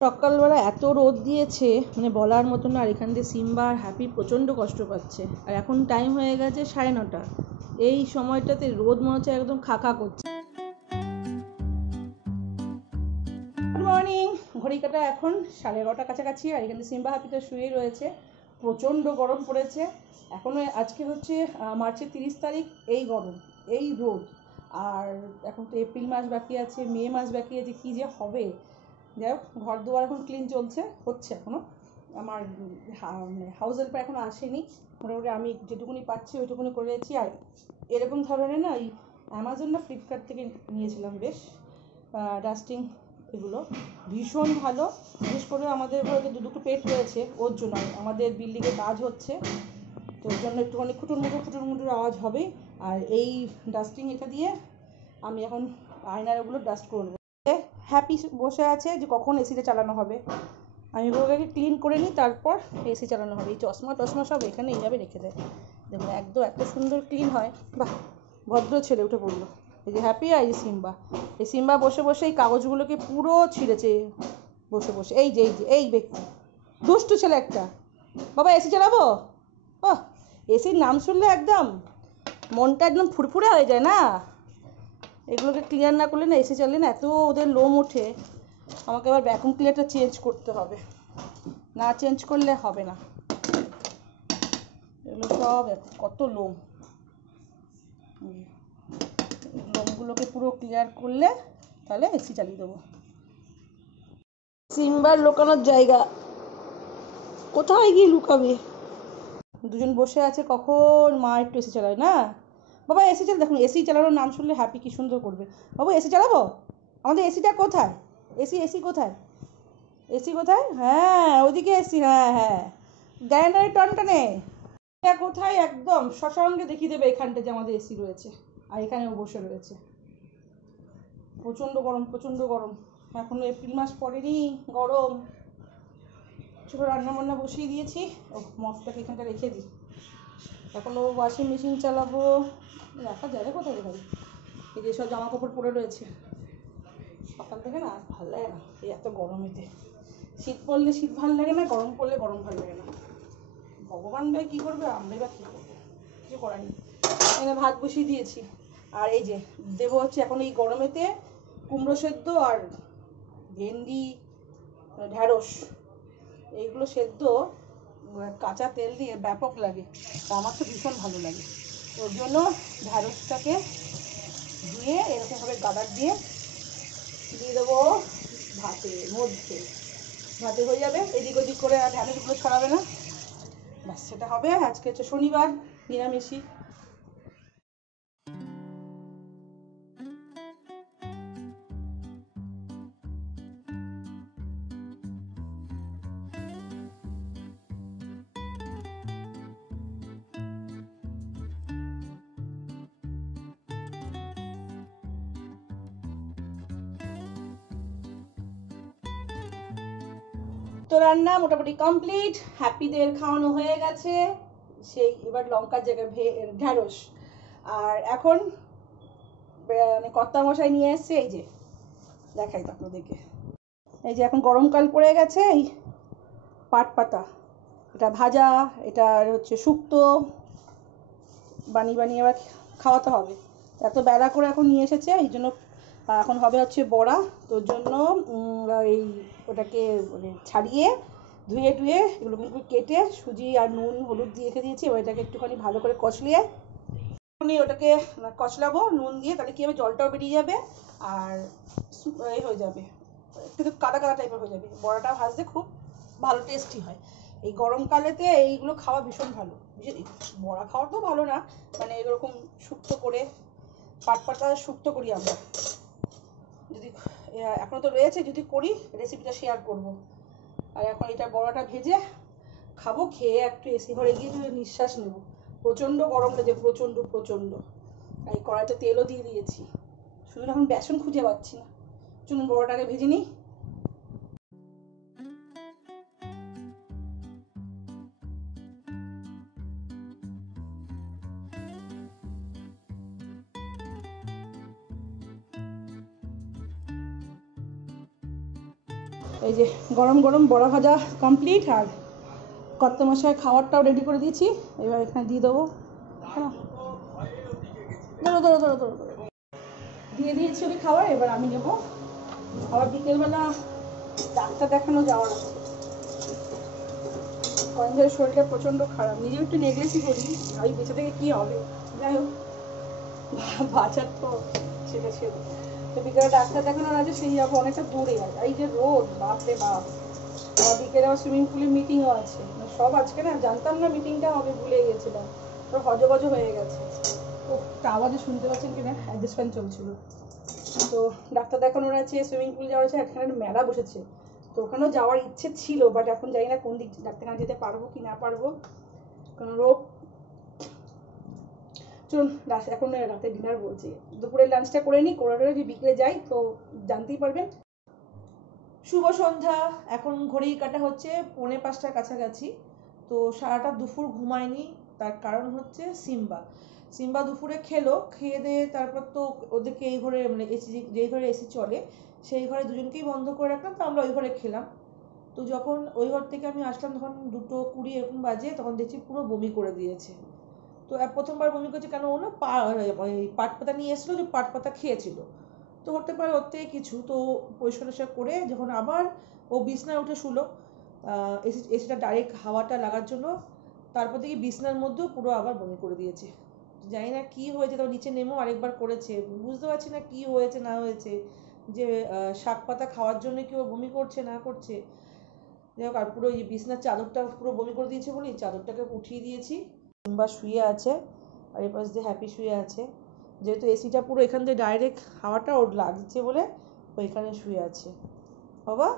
সকালবেলা এত রোদ দিয়েছে মানে বলার মতো না। আর এখান দিয়ে সিম্বা আর হ্যাপি প্রচণ্ড কষ্ট পাচ্ছে। আর এখন টাইম হয়ে গেছে 9:30। এই সময়টাতে রোদ মনে হচ্ছে একদম খাকা করছে। Good morning. ঘড়ি কাটা এখন 11:30 কাছাকাছি। আর এখানে সিম্বা হ্যাপি তো শুয়েই রয়েছে। প্রচণ্ড গরম পড়েছে। এখনও আজকে হচ্ছে মার্চের 30 তারিখ। এই গরম, এই রোদ। আর এখন তো এপ্রিল মাস বাকি আছে, মে মাস বাকি আছে, কী যে হবে। যাই হোক, ঘর দুয়ার এখন ক্লিন হচ্ছে এখনও। আমার হাউস হেল্পার এখনও আসেনি। মোটামুটি আমি যেটুকুনি পাচ্ছি ওইটুকুনি করেছি। আর এরকম ধরনের না, ওই অ্যামাজন না ফ্লিপকার্ট থেকে নিয়েছিলাম বেশ ডাস্টিং। এগুলো ভীষণ ভালো। বিশেষ করে আমাদের ঘরে তো দুটো পেট রয়েছে, ওর জন্য আমাদের বিল্ডিংয়ে কাজ হচ্ছে, তো ওর জন্য একটুখানি খুটুর আওয়াজ হবে। আর এই ডাস্টিং এটা দিয়ে আমি এখন আয়নাগুলো ডাস্ট করবো। হ্যাপি বসে আছে যে কখন এসিটা চালানো হবে। আমি ওগুলোকে ক্লিন করে নিই, তারপর এসি চালানো হবে। এই চশমা সব এখানে এইভাবে রেখে দেয়। দেখুন একদম এত সুন্দর ক্লিন হয়। বাহ, ভদ্র ছেলে উঠে পড়লো। এই যে হ্যাপি আর এই যে সিম্বা। এই সিম্বা বসে বসে এই কাগজগুলোকে পুরো ছিঁড়েছে বসে বসে। এই ব্যক্তি দুষ্টু ছেলে একটা। বাবা এসি চালাবো? ও, এসির নাম শুনলে একদম মনটা একদম ফুরফুরে হয়ে যায় না। এগুলোকে ক্লিয়ার না করলে না, এসি চাললে না এত ওদের লোম ওঠে। আমাকে আবার ভ্যাকুম ক্লিনারটা চেঞ্জ করতে হবে, না চেঞ্জ করলে হবে না। এগুলো সব কত লোমগুলোকে পুরো ক্লিয়ার করলে তাহলে এসি চালিয়ে দেবো। সিম্বার লুকানোর জায়গা কোথায় গিয়ে লুকাবে? দুজন বসে আছে, কখন মা একটু এসি চালায় না। বাবা এসি চালা, দেখুন এসি চালানোর নাম শুনলে হ্যাপি কি সুন্দর করবে। বাবু এসি চালাবো? আমাদের এসিটা কোথায়? এসি কোথায়? এসি কোথায়? হ্যাঁ ওদিকে এসি, হ্যাঁ গ্যারান্টারি টনটনে। এটা কোথায় একদম সঙ্গে দেখিয়ে দেবে এখানটা যে আমাদের এসি রয়েছে। আর এখানেও বসে রয়েছে। প্রচণ্ড গরম। এখনো এপ্রিল মাস পড়েনি, গরম। ছোটো রান্নাবান্না বসিয়ে দিয়েছি। ও মশটাকে এখানটা রেখে দিই। এখনও ওয়াশিং মেশিন চালাবো। রাখার জায়গা কোথায় রে ভাই? এই যে সব জামা কাপড় পরে রয়েছে। সকাল থেকে না ভালো লাগে না এই এত গরমেতে। শীত পড়লে শীত ভালো লাগে না, গরম পড়লে গরম ভালো লাগে না। ভগবান ভাই কী করবে, আমরাই বা কী করবো, কিছু করার নেই। এখানে ভাত বসিয়ে দিয়েছি। আর এই যে দেবো হচ্ছে এখন এই গরমেতে কুমড়ো সেদ্ধ আর ভেন্ডি, ঢ্যাঁড়স, এইগুলো সেদ্ধ কাঁচা তেল দিয়ে ব্যাপক লাগে। তা আমার তো ভীষণ ভালো লাগে। ওর জন্য ঢ্যাঁড়সটাকে ধুয়ে এরকমভাবে গাদার দিয়ে দেবো ভাতের মধ্যে। ভাতে হয়ে যাবে, এদিক ওদিক করে আর ঢ্যাঁড়সগুলো ছড়াবে না। ব্যাস সেটা হবে। আজকে হচ্ছে শনিবার, নিরামিষই। তো রান্না মোটামুটি কমপ্লিট। হ্যাপিদের খাওয়ানো হয়ে গেছে। সেই এবার লঙ্কার জায়গায় ঢ্যাঁড়স। আর এখন মানে কর্তামশাই নিয়ে এসছে, এই যে দেখাই তো আপনাদেরকে। এই যে এখন গরমকাল পড়ে গেছে, এই পাট পাতা, এটা ভাজা, এটা হচ্ছে শুক্তো বানিয়ে এবার খাওয়াতে হবে। এত বেলা করে এখন নিয়ে এসেছে, এই জন্য এখন হবে হচ্ছে বড়া। তোর জন্য এই ওটাকে মানে ছাড়িয়ে ধুয়ে টুয়ে এগুলো কেটে সুজি আর নুন হলুদ দিয়ে রেখে দিয়েছি। এবার এটাকে একটুখানি ভালো করে কষলিয়ে আমি ওটাকে কষলাবো নুন দিয়ে, তাহলে কী হবে জলটাও বেরিয়ে যাবে আর এই হয়ে যাবে, একটু কাদা কাদা টাইপের হয়ে যাবে। বড়াটা ভাজতে খুব ভালো টেস্টি হয়। এই গরমকালেতে এইগুলো খাওয়া ভীষণ ভালো। বড়া খাওয়া তো ভালো না, মানে এরকম শুক্তো করে পাট পাতা শুক্তো করি আমরা। যদি এখনও তো রয়েছে, যদি করি রেসিপিটা শেয়ার করব। আর এখন এটা বড়াটা ভেজে খাবো, খেয়ে একটু এসি ঘরে গিয়ে একটু নিঃশ্বাস নেব। প্রচণ্ড গরম লেগে, প্রচণ্ড। আর এই কড়াইতে তেলও দিয়ে দিয়েছি, শুধু এখন বেসন খুঁজে পাচ্ছি না। চলুন বড়াটাকে ভেজে নিই। এই যে গরম গরম বড়া ভাজা কমপ্লিট, আর কর্তা মশাই খাবারটাও রেডি করে দিয়েছি। এবার এখানে দিয়ে দেবো, ধরো ধরো ধরো ধরো দিয়ে দিয়েছি ওকে খাবার। এবার আমি নেবো। আবার বিকেলবেলা ডাক্তার দেখানো যাওয়ার আছে, কয়েক ধরে শরীরটা প্রচণ্ড খারাপ, নিজেও একটু নেগলেসি করি, ওই বেঁচে থেকে কী হবে, যাই হোক বাঁচার তো সেটা ছিল। তো বিকেলে ডাক্তার দেখানোর আছে, সেই যাবো অনেকটা দূরে আছে, এই যে রোদ বাপরে বাপ। আবার বিকেলে আবার সুইমিং পুলে মিটিংও আছে, সব আজকে না জানতাম না মিটিংটা হবে, ভুলে গেছিলাম, তো হজবজ হয়ে গেছে। তো একটা আওয়াজে শুনতে পাচ্ছেন কিনা, অ্যাডজাস্ট ফ্যান চলছিল। তো ডাক্তার দেখানোর আছে, সুইমিং পুল যাওয়ার আছে, এখানে একটা মেলা বসেছে, তো ওখানেও যাওয়ার ইচ্ছে ছিল, বাট এখন জানি না কোন দিক ডাক্তারখানা যেতে পারবো কি না পারবো, কোনো রোগ। চলুন এখন রাতে ডিনার বলছি, দুপুরে লাঞ্চটা করে নিই, করে যদি বিকেলে যাই তো জানতেই পারবেন। শুভ সন্ধ্যা। এখন ঘড়ি কাটা হচ্ছে 4:45টার কাছাকাছি। তো সারাটা দুপুর ঘুমায়নি, তার কারণ হচ্ছে সিম্বা দুপুরে খেলো, খেয়ে দিয়ে তারপর তো ওদেরকে এই ঘরে মানে এসি, যেই ঘরে এসি চলে সেই ঘরে দুজনকেই বন্ধ করে রাখলাম, তো আমরা ওই ঘরে খেলাম। তো যখন ওই ঘর থেকে আমি আসলাম তখন 2:20 এরকম বাজে, তখন দেখছি পুরো বমি করে দিয়েছে। তো প্রথমবার বমি করছে কেন, ও না পাট পাতা নিয়ে এসেছিলো, যে পাট পাতা খেয়েছিল, তো হতে পারে ওর থেকে কিছু। তো পরিষ্কার করে যখন আবার ও বিছনায় উঠে শুলো, এসিটা ডাইরেক্ট হাওয়াটা লাগার জন্য, তারপর থেকে বিছনার মধ্যেও পুরো আবার বমি করে দিয়েছে। জানি না কী হয়েছে, তো নিচে নেমেও আরেকবার করেছে, বুঝতে পারছি না কী হয়েছে না হয়েছে, যে শাক পাতা খাওয়ার জন্য কি ও বমি করছে না করছে। যাই হোক, আর পুরো এই বিছনার চাদরটা পুরো বমি করে দিয়েছে বলেই চাদরটাকে উঠিয়ে দিয়েছি। বা শুয়ে আছে, আর এই পাশ দিয়ে হ্যাপি শুয়ে আছে, যেহেতু এসিটা পুরো এখান দিয়ে ডাইরেক্ট হাওয়াটা ওর লাগছে বলে ওইখানে শুয়ে আছে। বাবা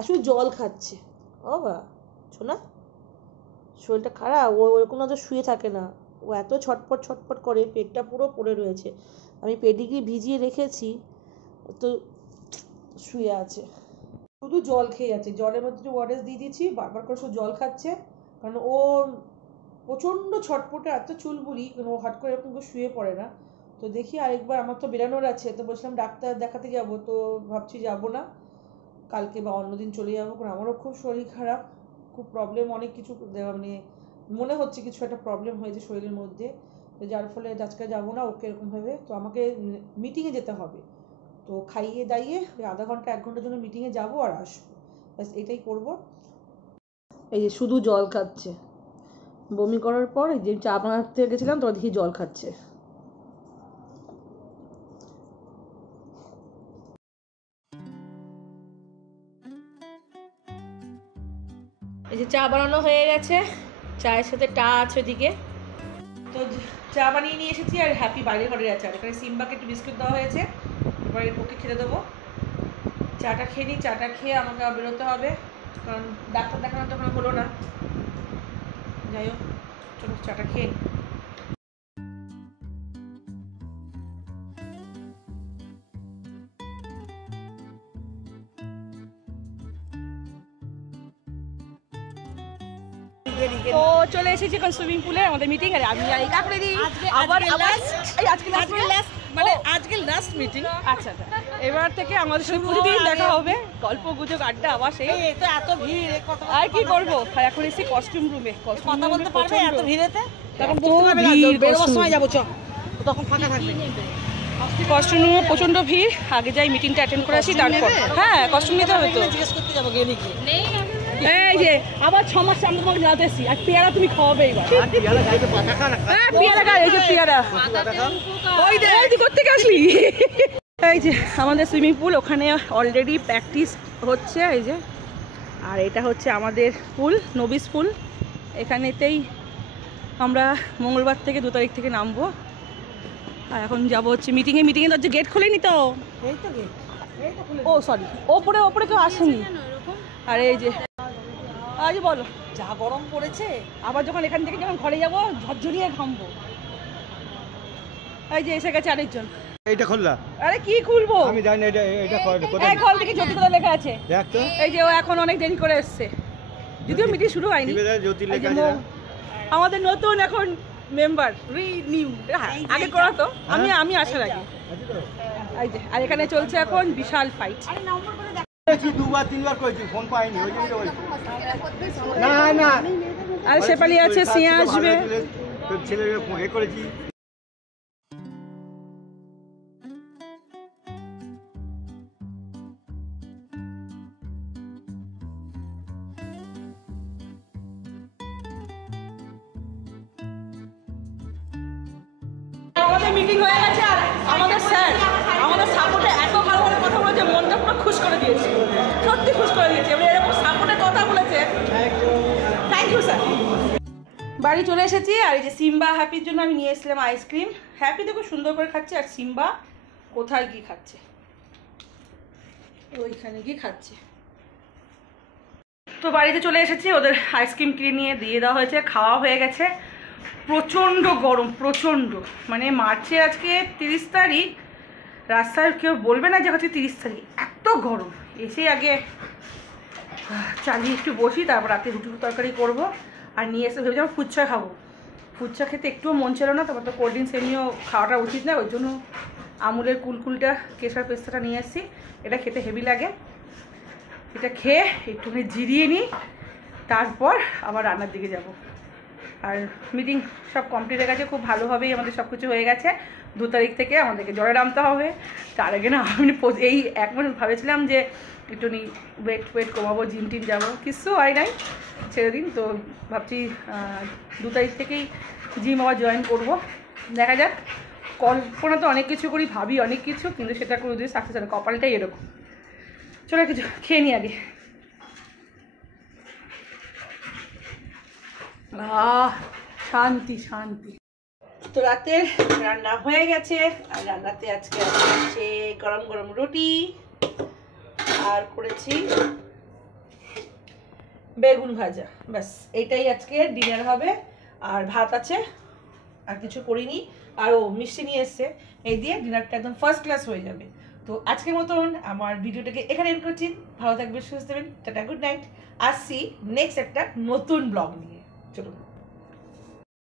আসলে জল খাচ্ছে, বাবা শোনা শরীরটা খারাপ, ও ওরকম না তো শুয়ে থাকে না, ও এত ছটপট ছটপট করে, পেটটা পুরো পড়ে রয়েছে, আমি পেডিগ্রি ভিজিয়ে রেখেছি, তো শুয়ে আছে, শুধু জল খেয়ে যাচ্ছে, জলের মধ্যে ওয়ারেস দিয়ে দিয়েছি, বারবার করে শুধু জল খাচ্ছে, কারণ ও প্রচণ্ড ছটপটে, এত চুলবুলি, ও হট করে এরকম শুয়ে পড়ে না। তো দেখি আরেকবার, আমার তো বেরানোর আছে, তো বলছিলাম ডাক্তার দেখাতে যাব, তো ভাবছি যাব না, কালকে বা অন্যদিন চলে যাবো, কারণ আমারও খুব শরীর খারাপ, খুব প্রবলেম, অনেক কিছু মানে মনে হচ্ছে কিছু একটা প্রবলেম হয়েছে শরীরের মধ্যে, তো যার ফলে আজকে যাবো না ওকে এরকমভাবে। তো আমাকে মিটিংয়ে যেতে হবে, তো খাইয়ে দাইয়ে আধা ঘন্টা 1 ঘন্টার জন্য মিটিংয়ে যাবো আর আসবো, ব্যাস এটাই করবো। এই যে শুধু জল খাচ্ছে, বমি করার পর যে চা বানাতে গেছিলাম তো দেখি জল খাচ্ছে। এই যে চা বানানো হয়ে গেছে, চায়ের সাথে টা আছে ওদিকে, তো চা বানিয়ে নিয়ে এসেছি, আর হ্যাপি বাইরে ঘরে আছে, আর এখানে সিম্বাকে একটু বিস্কুট দেওয়া হয়েছে, এবার ওকে খেতে দেবো। চাটা খেয়ে নিই, চাটা খেয়ে আমাকে বেরোতে হবে, কারণ ডাক্তার দেখানো তখন হলো না। যাই হোক চলো চাটা খেয়ে নিই। তো চলে এসেছি এখন সুইমিং পুলে, আমাদের মিটিং, আর আমি আর এই কাকড়ে দিই আবার আজকে লাস্ট মিটিং। আচ্ছা আচ্ছা, এবার থেকে আমাদের সাথে প্রতিদিন দেখা হবে, গল্প গুজব আড্ডা আবার সেই, তো এত ভিড় আর কি করবো, এখন এসে কস্টিউম রুমে, কথা বলতে পারবে এত ভিড়েতে, তখন বেরোবার সময় যাবো, তখন ফাঁকা থাকবে। কস্টিউম রুমে প্রচন্ড ভিড়, আগে যাই মিটিংটা অ্যাটেন্ড করে আসি, তারপর হ্যাঁ কস্টিউম নিতে হবে তো, জিজ্ঞেস করতে যাবো গিয়ে নাকি। এই যে আবার 6 মাস সামনে তোমাকে জানাতে এসছি, আর পেয়ারা তুমি খাওয়াবে এবার, পেয়ারা খা, এই যে পেয়ারা, ওই যে তুই কোত্থেকে আসলি। এই যে আমাদের সুইমিং পুল, ওখানে অলরেডি প্র্যাকটিস হচ্ছে, এই যে, আর এটা হচ্ছে আমাদের পুল, নবিস পুল, এখানেতেই আমরা মঙ্গলবার থেকে 2 তারিখ থেকে নামবো, আর এখন যাবো হচ্ছে মিটিংয়ে। মিটিংয়ে তো হচ্ছে গেট খোলেনি তো, ও সরি ওপরে ওপরে কেউ আসেনি, আর এই যে আজ বলো যা গরম পড়েছে, আবার যখন এখান থেকে যখন ঘরে যাবো ঝরঝরিয়ে ঘামবো। এই যে এসে গেছে আরেকজন, এইটা খুললা, আরে কি খুলবো আমি জানি না, এটা কোথায়, এই কল থেকে জ্যোতি কথা লেখা আছে, দেখ তো, এই যে ও এখন অনেক দেরি করে এসেছে, যদিও মিটিং শুরু হয়নি, জ্যোতি লেখা আছে, আমাদের নতুন এখন মেম্বার রিনিউ, আগে করা তো, আমি আসার আগে। এই যে আর এখানে চলছে এখন বিশাল ফাইট। দুবার তিনবার করেছি, ফোন পাইনি, ওই জন্য বলছি। না না, আর শেফালি আছে, সিয়া আসবে। তোর ছেলেকে এ করেছি। আমাদের মিটিং হয়ে গেছে আর আমাদের স্যার আমাদের সাপোর্টে এত ভালো ভালো কথা বলেছে, মনটা পুরো খুশ করে দিয়েছে, সত্যি খুশ করে দিয়েছে। এবার এরকম সাপোর্টের কথা বলেছে, থ্যাংক ইউ স্যার। বাড়ি চলে এসেছি আর এই যে সিম্বা হ্যাপির জন্য আমি নিয়ে এসেছিলাম আইসক্রিম। হ্যাপি দেখো সুন্দর করে খাচ্ছে, আর সিম্বা কোথায় গিয়ে খাচ্ছে, ওইখানে গিয়ে খাচ্ছে। তো বাড়িতে চলে এসেছি, ওদের আইসক্রিম কিনে নিয়ে দিয়ে দেওয়া হয়েছে, খাওয়া হয়ে গেছে। প্রচণ্ড গরম, প্রচণ্ড, মানে মার্চের আজকে 30 তারিখ, রাস্তায় কেউ বলবে না যে হচ্ছে 30 তারিখ, এত গরম। এসে আগে চালিয়ে একটু বসি, তারপর রাতে রুটি তরকারি করবো। আর নিয়ে এসে ভেবেছিলাম ফুচকা খাবো, ফুচকা খেতে একটুও মন ছিল না, তারপর তো কোল্ড ড্রিঙ্কস এমনিও খাওয়াটা উচিত না, ওই জন্য আমুলের কুলকুলটা কেশর পেস্তাটা নিয়ে এসেছি। এটা খেতে হেভি লাগে, এটা খেয়ে একটুখানি জিরিয়ে নিই, তারপর আবার রান্নার দিকে যাব। আর মিটিং সব কমপ্লিট হয়ে গেছে, খুব ভালোভাবেই আমাদের সব কিছু হয়ে গেছে। 2 তারিখ থেকে আমাদেরকে জলে নামতে হবে। তার আগে না আমি এই 1 মাস ভাবেছিলাম যে একটুখানি ওয়েট কমাবো, জিম টিম যাবো, কিছু হয় নাই, ছেড়ে দিন। তো ভাবছি 2 তারিখ থেকেই জিম আবার জয়েন করব। দেখা যাক, কল্পনা তো অনেক কিছু করি, ভাবি অনেক কিছু, কিন্তু সেটা করে যদি সাকসেস হয়, কপালটাই এরকম। চলো কিছু খেয়ে নিই আগে। শান্তি শান্তি। তো রাতের রান্না হয়ে গেছে, আর রান্নাতে আজকে আছে গরম গরম রুটি, আর করেছি বেগুন ভাজা, ব্যাস এইটাই আজকে ডিনার হবে। আর ভাত আছে, আর কিছু করিনি। আর ও মিষ্টি নিয়ে এসছে, এই দিয়ে ডিনারটা একদম ফার্স্ট ক্লাস হয়ে যাবে। তো আজকের মতন আমার ভিডিওটাকে এখানে এন্ড করছি। ভালো থাকবেন, সুস্থ থাকবেন, টাটা, গুড নাইট। আসছি নেক্সট একটা নতুন ব্লগ নিয়ে, চলুন।